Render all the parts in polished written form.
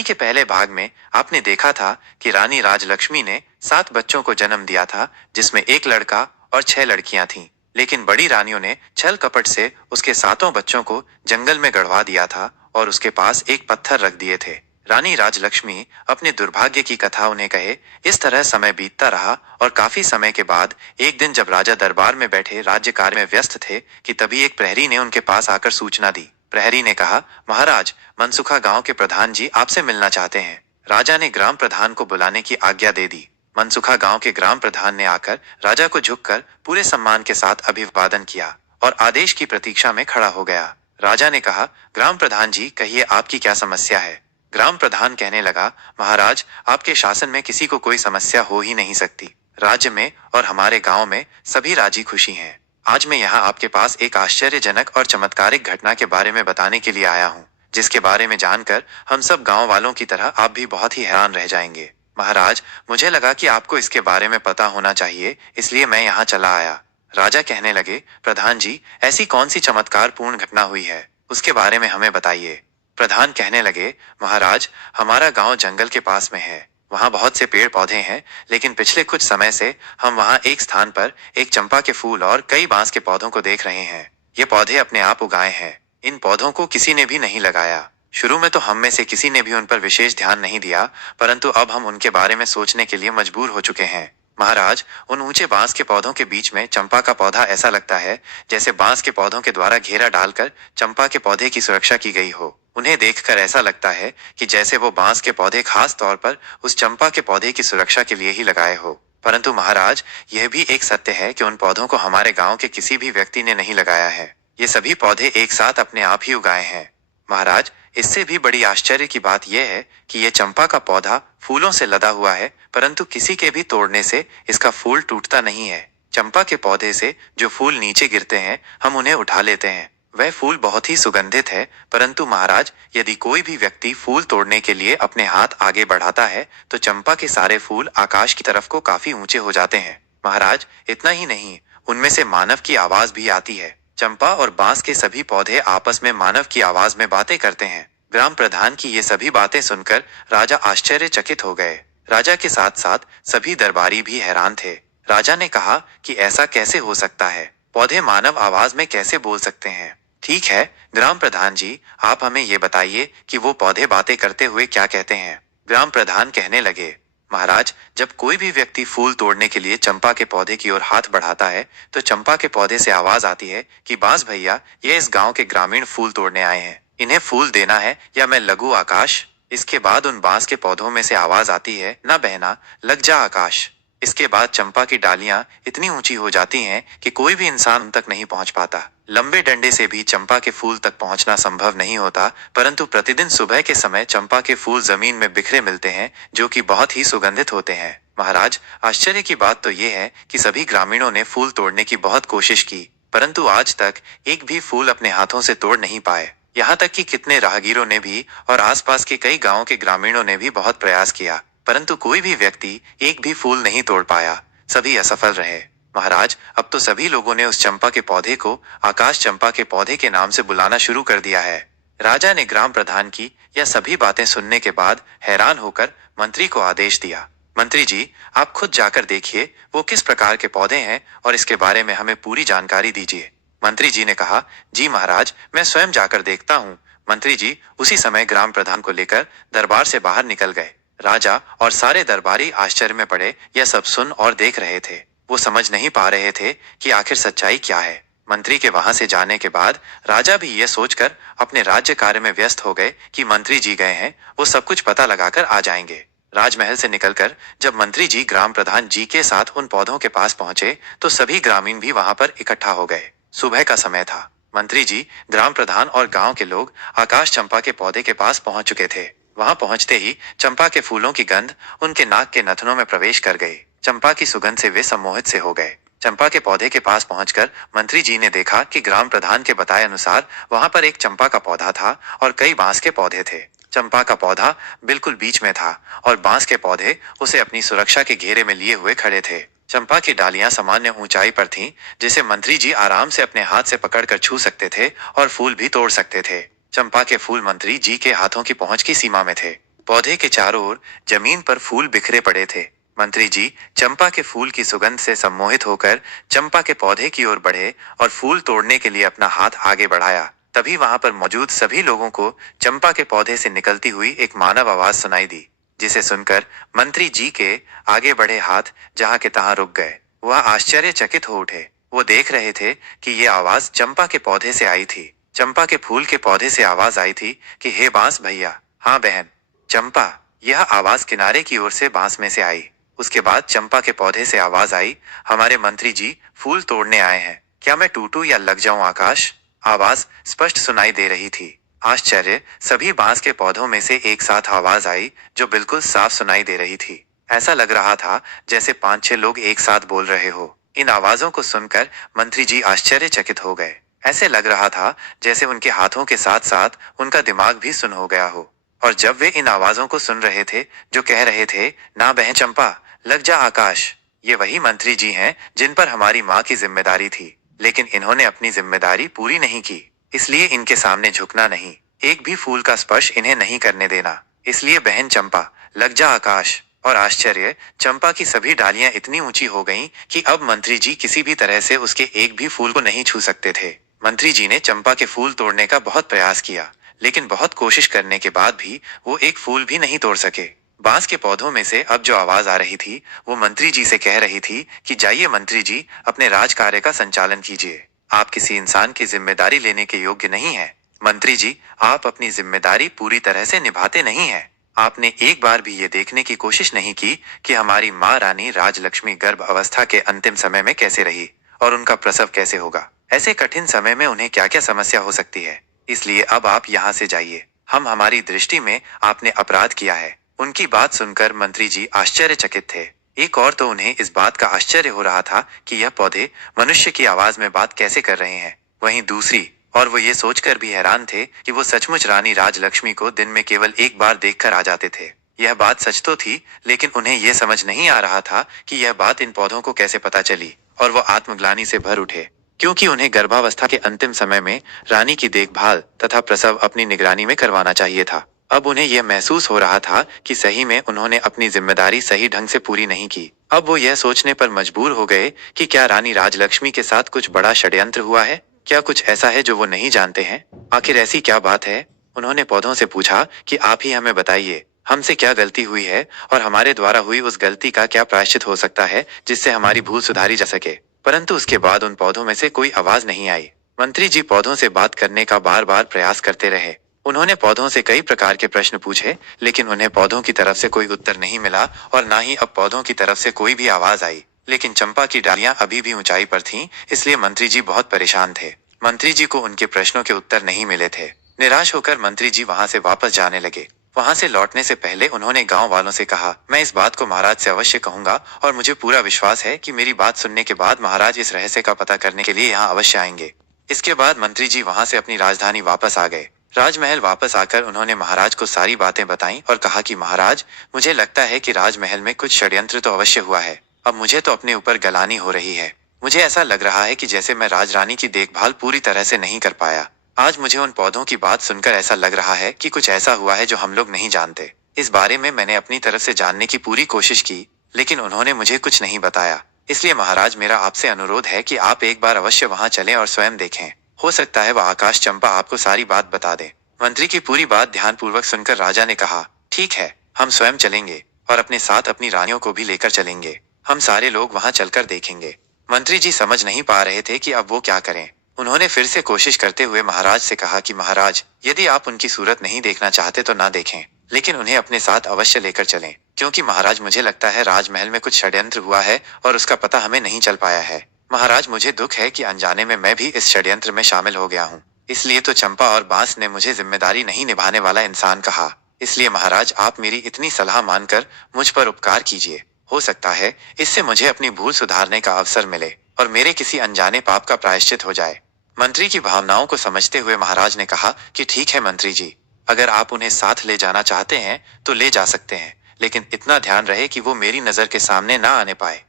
कहानी के पहले भाग में आपने देखा था कि रानी राजलक्ष्मी ने 7 बच्चों को जन्म दिया था, जिसमें एक लड़का और 6 लड़कियां थीं। लेकिन बड़ी रानियों ने छल कपट से उसके 7 बच्चों को जंगल में गड़वा दिया था और उसके पास एक पत्थर रख दिए थे। रानी राजलक्ष्मी अपने दुर्भाग्य की कथा उन्हें कहे। इस तरह समय बीतता रहा और काफी समय के बाद एक दिन जब राजा दरबार में बैठे राज्य कार्य में व्यस्त थे कि तभी एक प्रहरी ने उनके पास आकर सूचना दी। प्रहरी ने कहा, महाराज, मनसुखा गांव के प्रधान जी आपसे मिलना चाहते हैं। राजा ने ग्राम प्रधान को बुलाने की आज्ञा दे दी। मनसुखा गांव के ग्राम प्रधान ने आकर राजा को झुककर पूरे सम्मान के साथ अभिवादन किया और आदेश की प्रतीक्षा में खड़ा हो गया। राजा ने कहा, ग्राम प्रधान जी, कहिए आपकी क्या समस्या है। ग्राम प्रधान कहने लगा, महाराज, आपके शासन में किसी को कोई समस्या हो ही नहीं सकती। राज्य में और हमारे गांव में सभी राजी खुशी हैं। आज मैं यहाँ आपके पास एक आश्चर्यजनक और चमत्कारिक घटना के बारे में बताने के लिए आया हूँ, जिसके बारे में जानकर हम सब गांव वालों की तरह आप भी बहुत ही हैरान रह जाएंगे। महाराज, मुझे लगा कि आपको इसके बारे में पता होना चाहिए, इसलिए मैं यहाँ चला आया। राजा कहने लगे, प्रधान जी, ऐसी कौन सी चमत्कारपूर्ण घटना हुई है, उसके बारे में हमें बताइए। प्रधान कहने लगे, महाराज, हमारा गांव जंगल के पास में है। वहां बहुत से पेड़ पौधे हैं, लेकिन पिछले कुछ समय से हम वहां एक स्थान पर एक चंपा के फूल और कई बांस के पौधों को देख रहे हैं। ये पौधे अपने आप उगाए हैं। इन पौधों को किसी ने भी नहीं लगाया। शुरू में तो हम में से किसी ने भी उन पर विशेष ध्यान नहीं दिया, परंतु अब हम उनके बारे में सोचने के लिए मजबूर हो चुके हैं। महाराज, उन ऊंचे बांस के पौधों के बीच में चंपा का पौधा ऐसा लगता है जैसे बांस के पौधों के द्वारा घेरा डालकर चंपा के पौधे की सुरक्षा की गई हो। उन्हें देखकर ऐसा लगता है कि जैसे वो बांस के पौधे खास तौर पर उस चंपा के पौधे की सुरक्षा के लिए ही लगाए हो। परंतु महाराज, यह भी एक सत्य है कि उन पौधों को हमारे गांव के किसी भी व्यक्ति ने नहीं लगाया है। ये सभी पौधे एक साथ अपने आप ही उगाए हैं। महाराज, इससे भी बड़ी आश्चर्य की बात यह है कि यह चंपा का पौधा फूलों से लदा हुआ है, परंतु किसी के भी तोड़ने से इसका फूल टूटता नहीं है। चंपा के पौधे से जो फूल नीचे गिरते हैं, हम उन्हें उठा लेते हैं। वह फूल बहुत ही सुगंधित है, परंतु महाराज, यदि कोई भी व्यक्ति फूल तोड़ने के लिए अपने हाथ आगे बढ़ाता है तो चंपा के सारे फूल आकाश की तरफ को काफी ऊंचे हो जाते हैं। महाराज, इतना ही नहीं, उनमें से मानव की आवाज भी आती है। चंपा और बांस के सभी पौधे आपस में मानव की आवाज में बातें करते हैं। ग्राम प्रधान की ये सभी बातें सुनकर राजा आश्चर्यचकित हो गए। राजा के साथ साथ सभी दरबारी भी हैरान थे। राजा ने कहा कि ऐसा कैसे हो सकता है, पौधे मानव आवाज में कैसे बोल सकते हैं। ठीक है ग्राम प्रधान जी, आप हमें ये बताइए कि वो पौधे बातें करते हुए क्या कहते हैं। ग्राम प्रधान कहने लगे, महाराज, जब कोई भी व्यक्ति फूल तोड़ने के लिए चंपा के पौधे की ओर हाथ बढ़ाता है तो चंपा के पौधे से आवाज आती है कि बांस भैया, ये इस गांव के ग्रामीण फूल तोड़ने आए हैं, इन्हें फूल देना है या मैं लगूं आकाश। इसके बाद उन बांस के पौधों में से आवाज आती है, ना बहना, लग जा आकाश। इसके बाद चंपा की डालियां इतनी ऊंची हो जाती हैं कि कोई भी इंसान उन तक नहीं पहुंच पाता। लंबे डंडे से भी चंपा के फूल तक पहुंचना संभव नहीं होता, परंतु प्रतिदिन सुबह के समय चंपा के फूल जमीन में बिखरे मिलते हैं, जो कि बहुत ही सुगंधित होते हैं। महाराज, आश्चर्य की बात तो ये है कि सभी ग्रामीणों ने फूल तोड़ने की बहुत कोशिश की, परंतु आज तक एक भी फूल अपने हाथों से तोड़ नहीं पाए। यहाँ तक कि कितने राहगीरों ने भी और आसपास के कई गांवों के ग्रामीणों ने भी बहुत प्रयास किया, परंतु कोई भी व्यक्ति एक भी फूल नहीं तोड़ पाया। सभी असफल रहे। महाराज, अब तो सभी लोगों ने उस चंपा के पौधे को आकाश चंपा के पौधे के नाम से बुलाना शुरू कर दिया है। राजा ने ग्राम प्रधान की यह सभी बातें सुनने के बाद हैरान होकर मंत्री को आदेश दिया, मंत्री जी, आप खुद जाकर देखिए वो किस प्रकार के पौधे हैं और इसके बारे में हमें पूरी जानकारी दीजिए। मंत्री जी ने कहा, जी महाराज, मैं स्वयं जाकर देखता हूँ। मंत्री जी उसी समय ग्राम प्रधान को लेकर दरबार से बाहर निकल गए। राजा और सारे दरबारी आश्चर्य में पड़े यह सब सुन और देख रहे थे। वो समझ नहीं पा रहे थे कि आखिर सच्चाई क्या है। मंत्री के वहां से जाने के बाद राजा भी यह सोचकर अपने राज्य कार्य में व्यस्त हो गए कि मंत्री जी गए हैं, वो सब कुछ पता लगाकर आ जाएंगे। राजमहल से निकलकर जब मंत्री जी ग्राम प्रधान जी के साथ उन पौधों के पास पहुंचे तो सभी ग्रामीण भी वहां पर इकट्ठा हो गए। सुबह का समय था। मंत्री जी, ग्राम प्रधान और गांव के लोग आकाश चंपा के पौधे के पास पहुंच चुके थे। वहां पहुंचते ही चंपा के फूलों की गंध उनके नाक के नथनों में प्रवेश कर गई। चंपा की सुगंध से वे सम्मोहित से हो गए। चंपा के पौधे के पास पहुंचकर मंत्री जी ने देखा कि ग्राम प्रधान के बताए अनुसार वहां पर एक चंपा का पौधा था और कई बांस के पौधे थे। चंपा का पौधा बिल्कुल बीच में था और बांस के पौधे उसे अपनी सुरक्षा के घेरे में लिए हुए खड़े थे। चंपा की डालियां सामान्य ऊंचाई पर थीं, जिसे मंत्री जी आराम से अपने हाथ से पकड़कर छू सकते थे और फूल भी तोड़ सकते थे। चंपा के फूल मंत्री जी के हाथों की पहुंच की सीमा में थे। पौधे के चारों ओर जमीन पर फूल बिखरे पड़े थे। मंत्री जी चंपा के फूल की सुगंध से सम्मोहित होकर चंपा के पौधे की ओर बढ़े और फूल तोड़ने के लिए अपना हाथ आगे बढ़ाया। तभी वहां पर मौजूद सभी लोगों को चंपा के पौधे से निकलती हुई एक मानव आवाज सुनाई दी, जिसे सुनकर मंत्री जी के आगे बढ़े हाथ जहां के तहां रुक गए। वह आश्चर्यचकित हो उठे। वो देख रहे थे कि ये आवाज चंपा के पौधे से आई थी। चंपा के फूल के पौधे से आवाज आई थी कि हे बांस भैया। हाँ बहन चंपा। यह आवाज किनारे की ओर से बांस में से आई। उसके बाद चंपा के पौधे से आवाज आई, हमारे मंत्री जी फूल तोड़ने आए हैं, क्या मैं टूटूं या लग जाऊं आकाश। आवाज स्पष्ट सुनाई दे रही थी। आश्चर्य, सभी बांस के पौधों में से एक साथ आवाज आई जो बिल्कुल साफ सुनाई दे रही थी। ऐसा लग रहा था जैसे 5-6 लोग एक साथ बोल रहे हो। इन आवाजों को सुनकर मंत्री जी आश्चर्यचकित हो गए। ऐसे लग रहा था जैसे उनके हाथों के साथ साथ उनका दिमाग भी सुन हो गया हो। और जब वे इन आवाजों को सुन रहे थे जो कह रहे थे, ना बहन चंपा लग जा आकाश, ये वही मंत्री जी हैं जिन पर हमारी माँ की जिम्मेदारी थी, लेकिन इन्होंने अपनी जिम्मेदारी पूरी नहीं की, इसलिए इनके सामने झुकना नहीं, एक भी फूल का स्पर्श इन्हें नहीं करने देना, इसलिए बहन चंपा लग जा आकाश। और आश्चर्य, चंपा की सभी डालियां इतनी ऊंची हो गईं कि अब मंत्री जी किसी भी तरह से उसके एक भी फूल को नहीं छू सकते थे। मंत्री जी ने चंपा के फूल तोड़ने का बहुत प्रयास किया, लेकिन बहुत कोशिश करने के बाद भी वो एक फूल भी नहीं तोड़ सके। बांस के पौधों में से अब जो आवाज आ रही थी वो मंत्री जी से कह रही थी कि जाइए मंत्री जी, अपने राज कार्य का संचालन कीजिए, आप किसी इंसान की जिम्मेदारी लेने के योग्य नहीं है। मंत्री जी, आप अपनी जिम्मेदारी पूरी तरह से निभाते नहीं हैं। आपने एक बार भी ये देखने की कोशिश नहीं की कि हमारी माँ रानी राजलक्ष्मी गर्भ अवस्था के अंतिम समय में कैसे रही और उनका प्रसव कैसे होगा। ऐसे कठिन समय में उन्हें क्या क्या समस्या हो सकती है। इसलिए अब आप यहाँ से जाइए, हम हमारी दृष्टि में आपने अपराध किया है। उनकी बात सुनकर मंत्री जी आश्चर्यचकित थे। एक और तो उन्हें इस बात का आश्चर्य हो रहा था कि यह पौधे मनुष्य की आवाज में बात कैसे कर रहे हैं। वहीं दूसरी और वो ये सोचकर भी हैरान थे कि वो सचमुच रानी राजलक्ष्मी को दिन में केवल एक बार देखकर आ जाते थे। यह बात सच तो थी, लेकिन उन्हें यह समझ नहीं आ रहा था कि यह बात इन पौधों को कैसे पता चली, और वो आत्मग्लानि से भर उठे, क्योंकि उन्हें गर्भावस्था के अंतिम समय में रानी की देखभाल तथा प्रसव अपनी निगरानी में करवाना चाहिए था। अब उन्हें यह महसूस हो रहा था कि सही में उन्होंने अपनी जिम्मेदारी सही ढंग से पूरी नहीं की। अब वो यह सोचने पर मजबूर हो गए कि क्या रानी राजलक्ष्मी के साथ कुछ बड़ा षड्यंत्र हुआ है, क्या कुछ ऐसा है जो वो नहीं जानते हैं। आखिर ऐसी क्या बात है। उन्होंने पौधों से पूछा कि आप ही हमें बताइए, हमसे क्या गलती हुई है और हमारे द्वारा हुई उस गलती का क्या प्रायश्चित हो सकता है जिससे हमारी भूल सुधारी जा सके। परंतु उसके बाद उन पौधों में से कोई आवाज नहीं आई। मंत्री जी पौधों से बात करने का बार बार प्रयास करते रहे। उन्होंने पौधों से कई प्रकार के प्रश्न पूछे, लेकिन उन्हें पौधों की तरफ से कोई उत्तर नहीं मिला और ना ही अब पौधों की तरफ से कोई भी आवाज आई। लेकिन चंपा की डालियां अभी भी ऊंचाई पर थीं, इसलिए मंत्री जी बहुत परेशान थे। मंत्री जी को उनके प्रश्नों के उत्तर नहीं मिले थे। निराश होकर मंत्री जी वहां से वापस जाने लगे। वहां से लौटने से पहले उन्होंने गांव वालों से कहा, मैं इस बात को महाराज से अवश्य कहूंगा और मुझे पूरा विश्वास है कि मेरी बात सुनने के बाद महाराज इस रहस्य का पता करने के लिए यहाँ अवश्य आएंगे। इसके बाद मंत्री जी वहां से अपनी राजधानी वापस आ गए। राजमहल वापस आकर उन्होंने महाराज को सारी बातें बताईं और कहा कि महाराज, मुझे लगता है कि राजमहल में कुछ षड्यंत्र तो अवश्य हुआ है। अब मुझे तो अपने ऊपर गलानी हो रही है। मुझे ऐसा लग रहा है कि जैसे मैं राजरानी की देखभाल पूरी तरह से नहीं कर पाया। आज मुझे उन पौधों की बात सुनकर ऐसा लग रहा है कि कुछ ऐसा हुआ है जो हम लोग नहीं जानते। इस बारे में मैंने अपनी तरफ से जानने की पूरी कोशिश की, लेकिन उन्होंने मुझे कुछ नहीं बताया। इसलिए महाराज, मेरा आपसे अनुरोध है कि आप एक बार अवश्य वहां चलें और स्वयं देखें। हो सकता है वह आकाश चंपा आपको सारी बात बता दे। मंत्री की पूरी बात ध्यानपूर्वक सुनकर राजा ने कहा, ठीक है, हम स्वयं चलेंगे और अपने साथ अपनी रानियों को भी लेकर चलेंगे। हम सारे लोग वहां चलकर देखेंगे। मंत्री जी समझ नहीं पा रहे थे कि अब वो क्या करें। उन्होंने फिर से कोशिश करते हुए महाराज से कहा कि महाराज, यदि आप उनकी सूरत नहीं देखना चाहते तो ना देखें, लेकिन उन्हें अपने साथ अवश्य लेकर चलें, क्योंकि महाराज मुझे लगता है राजमहल में कुछ षड्यंत्र हुआ है और उसका पता हमें नहीं चल पाया है। महाराज, मुझे दुख है कि अनजाने में मैं भी इस षड्यंत्र में शामिल हो गया हूँ। इसलिए तो चंपा और बांस ने मुझे जिम्मेदारी नहीं निभाने वाला इंसान कहा। इसलिए महाराज, आप मेरी इतनी सलाह मानकर मुझ पर उपकार कीजिए। हो सकता है इससे मुझे अपनी भूल सुधारने का अवसर मिले और मेरे किसी अनजाने पाप का प्रायश्चित हो जाए। मंत्री की भावनाओं को समझते हुए महाराज ने कहा कि ठीक है मंत्री जी, अगर आप उन्हें साथ ले जाना चाहते हैं तो ले जा सकते हैं, लेकिन इतना ध्यान रहे कि वो मेरी नजर के सामने ना आने पाए।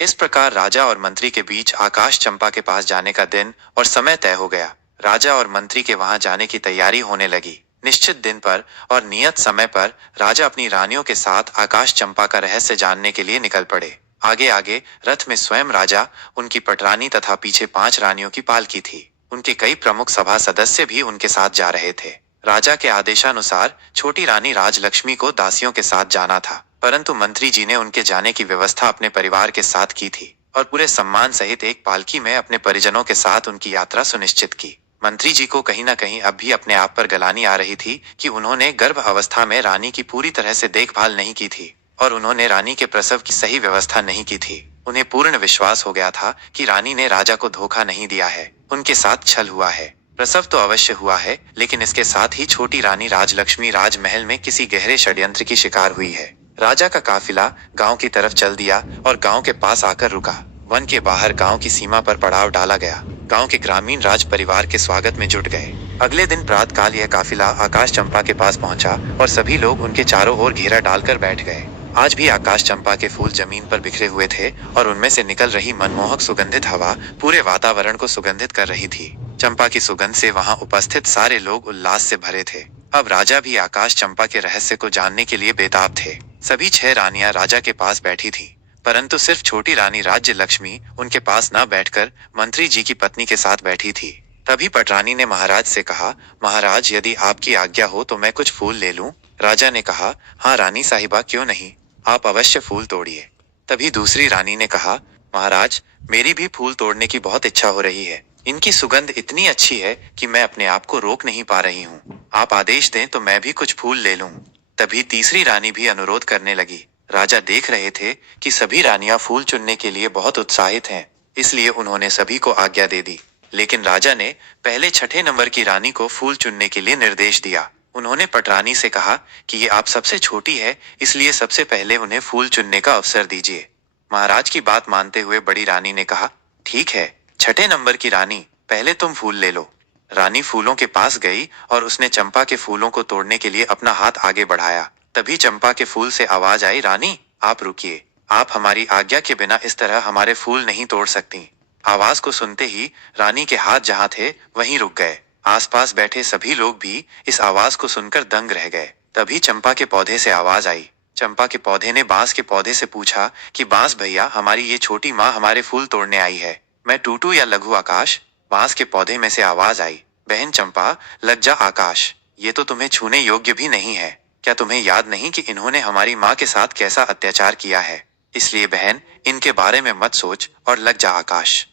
इस प्रकार राजा और मंत्री के बीच आकाश चंपा के पास जाने का दिन और समय तय हो गया। राजा और मंत्री के वहां जाने की तैयारी होने लगी। निश्चित दिन पर और नियत समय पर राजा अपनी रानियों के साथ आकाश चंपा का रहस्य जानने के लिए निकल पड़े। आगे आगे रथ में स्वयं राजा, उनकी पटरानी तथा पीछे 5 रानियों की पालकी थी। उनके कई प्रमुख सभा सदस्य भी उनके साथ जा रहे थे। राजा के आदेशानुसार छोटी रानी राजलक्ष्मी को दासियों के साथ जाना था, परंतु मंत्री जी ने उनके जाने की व्यवस्था अपने परिवार के साथ की थी और पूरे सम्मान सहित एक पालकी में अपने परिजनों के साथ उनकी यात्रा सुनिश्चित की। मंत्री जी को कहीं न कहीं अब भी अपने आप पर गलानी आ रही थी कि उन्होंने गर्भ अवस्था में रानी की पूरी तरह से देखभाल नहीं की थी और उन्होंने रानी के प्रसव की सही व्यवस्था नहीं की थी। उन्हें पूर्ण विश्वास हो गया था कि रानी ने राजा को धोखा नहीं दिया है, उनके साथ छल हुआ है। प्रसव तो अवश्य हुआ है, लेकिन इसके साथ ही छोटी रानी राजलक्ष्मी राजमहल में किसी गहरे षड्यंत्र की शिकार हुई है। राजा का काफिला गांव की तरफ चल दिया और गांव के पास आकर रुका। वन के बाहर गांव की सीमा पर पड़ाव डाला गया। गांव के ग्रामीण राज परिवार के स्वागत में जुट गए। अगले दिन प्रातःकाल यह काफिला आकाश चंपा के पास पहुंचा और सभी लोग उनके चारों ओर घेरा डालकर बैठ गए। आज भी आकाश चंपा के फूल जमीन पर बिखरे हुए थे और उनमें से निकल रही मनमोहक सुगंधित हवा पूरे वातावरण को सुगंधित कर रही थी। चंपा की सुगंध से वहां उपस्थित सारे लोग उल्लास से भरे थे। अब राजा भी आकाश चंपा के रहस्य को जानने के लिए बेताब थे। सभी 6 रानियां राजा के पास बैठी थीं, परंतु सिर्फ छोटी रानी राज्य लक्ष्मी उनके पास न बैठकर मंत्री जी की पत्नी के साथ बैठी थी। तभी पटरानी ने महाराज से कहा, महाराज यदि आपकी आज्ञा हो तो मैं कुछ फूल ले लूं? राजा ने कहा, हाँ रानी साहिबा, क्यों नहीं, आप अवश्य फूल तोड़िए। तभी दूसरी रानी ने कहा, महाराज मेरी भी फूल तोड़ने की बहुत इच्छा हो रही है। इनकी सुगंध इतनी अच्छी है कि मैं अपने आप को रोक नहीं पा रही हूँ। आप आदेश दें तो मैं भी कुछ फूल ले लूं। तभी तीसरी रानी भी अनुरोध करने लगी। राजा देख रहे थे कि सभी रानियां फूल चुनने के लिए बहुत उत्साहित हैं, इसलिए उन्होंने सभी को आज्ञा दे दी। लेकिन राजा ने पहले 6ठे नंबर की रानी को फूल चुनने के लिए निर्देश दिया। उन्होंने पटरानी से कहा कि ये आप सबसे छोटी है, इसलिए सबसे पहले उन्हें फूल चुनने का अवसर दीजिए। महाराज की बात मानते हुए बड़ी रानी ने कहा, ठीक है, 6ठे नंबर की रानी, पहले तुम फूल ले लो। रानी फूलों के पास गई और उसने चंपा के फूलों को तोड़ने के लिए अपना हाथ आगे बढ़ाया। तभी चंपा के फूल से आवाज आई, रानी आप रुकिए, आप हमारी आज्ञा के बिना इस तरह हमारे फूल नहीं तोड़ सकती। आवाज को सुनते ही रानी के हाथ जहां थे वहीं रुक गए। आसपास बैठे सभी लोग भी इस आवाज को सुनकर दंग रह गए। तभी चंपा के पौधे से आवाज आई। चंपा के पौधे ने बांस के पौधे से पूछा कि बांस भैया, हमारी ये छोटी माँ हमारे फूल तोड़ने आई है, मैं टूटू या लघु आकाश? बांस के पौधे में से आवाज आई, बहन चंपा, लग जा आकाश, ये तो तुम्हें छूने योग्य भी नहीं है। क्या तुम्हें याद नहीं कि इन्होंने हमारी माँ के साथ कैसा अत्याचार किया है? इसलिए बहन, इनके बारे में मत सोच और लग जा आकाश।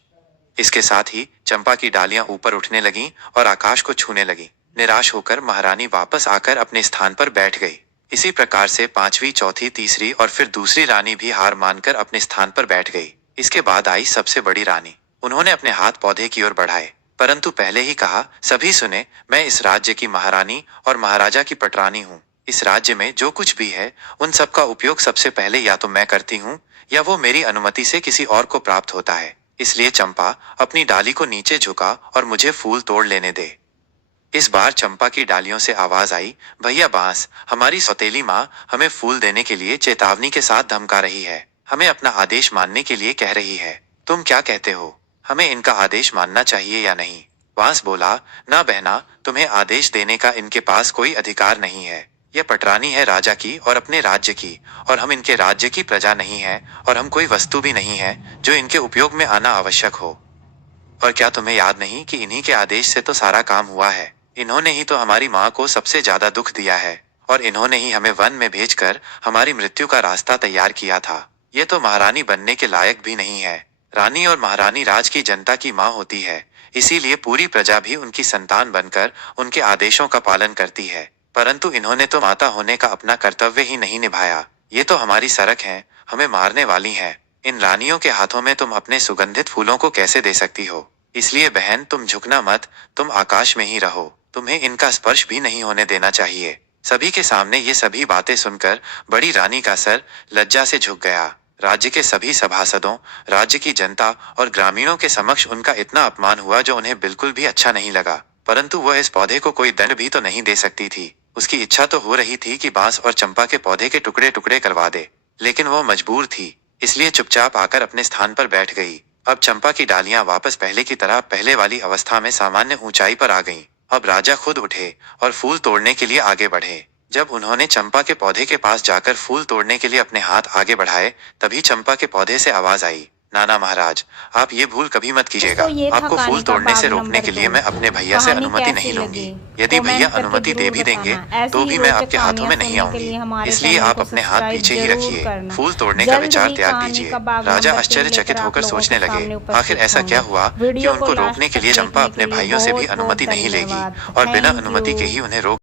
इसके साथ ही चंपा की डालियां ऊपर उठने लगीं और आकाश को छूने लगीं। निराश होकर महारानी वापस आकर अपने स्थान पर बैठ गई। इसी प्रकार से 5वीं, चौथी, तीसरी और फिर दूसरी रानी भी हार मानकर अपने स्थान पर बैठ गई। इसके बाद आई सबसे बड़ी रानी। उन्होंने अपने हाथ पौधे की ओर बढ़ाए, परंतु पहले ही कहा, सभी सुने, मैं इस राज्य की महारानी और महाराजा की पटरानी हूँ। इस राज्य में जो कुछ भी है उन सब का उपयोग सबसे पहले या तो मैं करती हूँ या वो मेरी अनुमति से किसी और को प्राप्त होता है। इसलिए चंपा, अपनी डाली को नीचे झुका और मुझे फूल तोड़ लेने दे। इस बार चंपा की डालियों से आवाज आई, भैया बांस, हमारी सौतेली माँ हमें फूल देने के लिए चेतावनी के साथ धमका रही है, हमें अपना आदेश मानने के लिए कह रही है। तुम क्या कहते हो, हमें इनका आदेश मानना चाहिए या नहीं? बांस बोला, ना बहना, तुम्हें आदेश देने का इनके पास कोई अधिकार नहीं है। यह पटरानी है राजा की और अपने राज्य की, और हम इनके राज्य की प्रजा नहीं है और हम कोई वस्तु भी नहीं है जो इनके उपयोग में आना आवश्यक हो। और क्या तुम्हें याद नहीं कि इन्हीं के आदेश से तो सारा काम हुआ है? इन्होंने ही तो हमारी माँ को सबसे ज्यादा दुख दिया है और इन्होंने ही हमें वन में भेजकर हमारी मृत्यु का रास्ता तैयार किया था। ये तो महारानी बनने के लायक भी नहीं है। रानी और महारानी राज की जनता की माँ होती है, इसीलिए पूरी प्रजा भी उनकी संतान बनकर उनके आदेशों का पालन करती है। परंतु इन्होंने तो माता होने का अपना कर्तव्य ही नहीं निभाया। ये तो हमारी सरक हैं, हमें मारने वाली हैं। इन रानियों के हाथों में तुम अपने सुगंधित फूलों को कैसे दे सकती हो? इसलिए बहन, तुम झुकना मत, तुम आकाश में ही रहो, तुम्हें इनका स्पर्श भी नहीं होने देना चाहिए। सभी के सामने ये सभी बातें सुनकर बड़ी रानी का सर लज्जा से झुक गया। राज्य के सभी सभासदों, राज्य की जनता और ग्रामीणों के समक्ष उनका इतना अपमान हुआ जो उन्हें बिल्कुल भी अच्छा नहीं लगा। परंतु वह इस पौधे को कोई दंड भी तो नहीं दे सकती थी। उसकी इच्छा तो हो रही थी कि बांस और चंपा के पौधे के टुकड़े टुकड़े करवा दे, लेकिन वो मजबूर थी, इसलिए चुपचाप आकर अपने स्थान पर बैठ गई। अब चंपा की डालियां वापस पहले की तरह पहले वाली अवस्था में सामान्य ऊंचाई पर आ गईं। अब राजा खुद उठे और फूल तोड़ने के लिए आगे बढ़े। जब उन्होंने चंपा के पौधे के पास जाकर फूल तोड़ने के लिए अपने हाथ आगे बढ़ाए, तभी चंपा के पौधे से आवाज आई, नाना महाराज, आप ये भूल कभी मत कीजिएगा। दोस्तों, ये था आपको फूल कहानी का तोड़ने से भाग रोकने नंबर के लिए 2। मैं अपने भैया से कहानी अनुमति कैसी नहीं लूंगी। लगी यदि कमेंट भैया करके अनुमति दे जरूर भी देंगे बताना। तो ऐसी भी ही मैं रोचक आपके हाथों में कहानियां नहीं सुनने के लिए आऊंगी। हमारे इसलिए चैनल आप को अपने हाथ सब्सक्राइब पीछे ही जरूर रखिए। करना। फूल तोड़ने का जल्द विचार ही त्याग कहानी दीजिए। का भाग राजा नंबर 3 आश्चर्यचकित लेकर आप होकर लोगों सोचने के लगे, सामने आखिर उपस्थित ऐसा क्या होंगे। हुआ कि वीडियो को उनको लास्ट रोकने के तक लिए चंपा देखने के अपने लिए भाइयों से भी बहुत बहुत अनुमति नहीं लेगी धन्यवाद। और बिना थैंक अनुमति के यू। ही उन्हें रोक